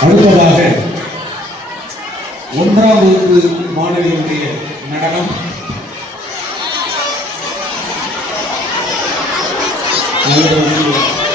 அடுத்ததாக ஒன்றாம் வகுப்பு மாணவிகளுடைய நடனம் Thank you.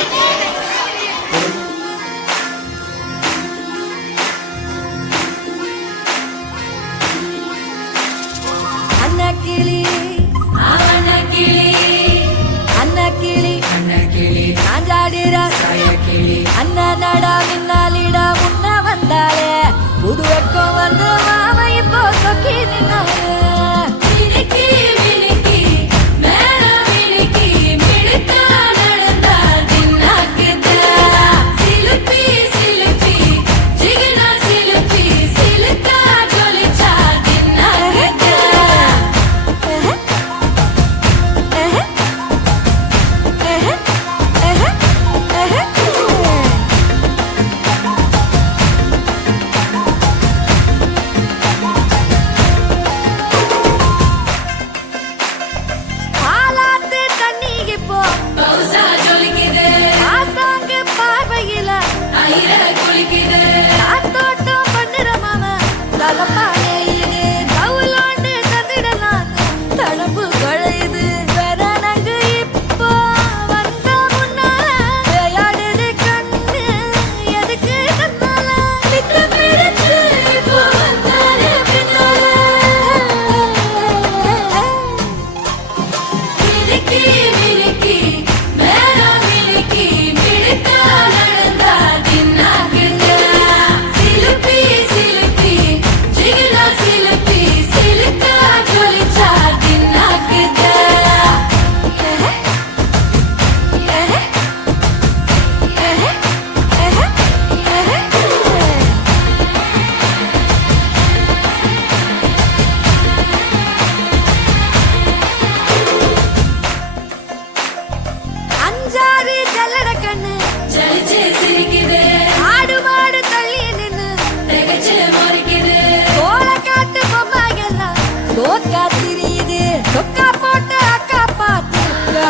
குளிக்குது. பண்ணுற மாமா.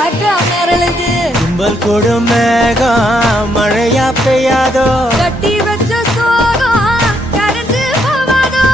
காற்றாம் நிரழுது கும்பல் கூடும் மேகம் மழையா பெய்யாதோ? கட்டி வச்ச கரைஞ்சு போவாதோ?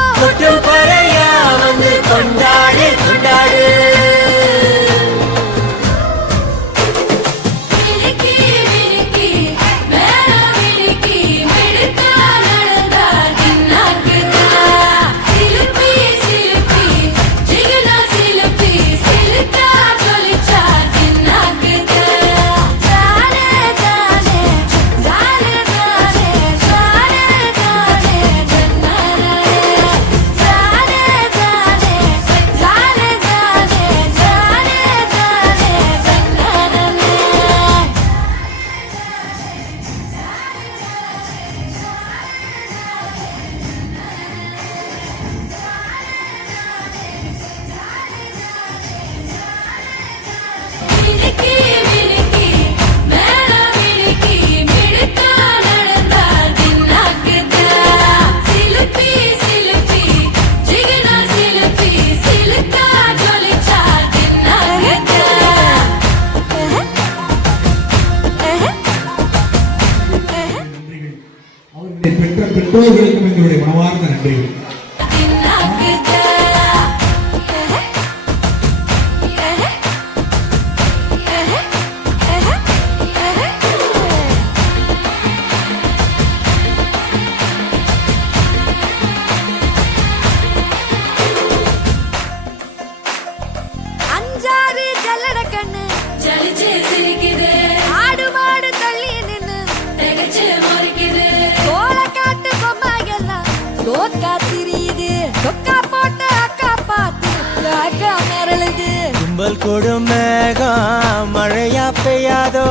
பெற்றோர்களுக்கும் எங்களுடைய மனமார்ந்த நன்றிகள் அஞ்சாறு ஜல்லட கண்ணு ஜலிச்சேசி சொக்கா திரியுது. சொக்கா போட்டு அக்கா பார்த்து அக்கா மிரளுது. கும்பல் கொடு மேகம் மழையா பெய்யாதோ?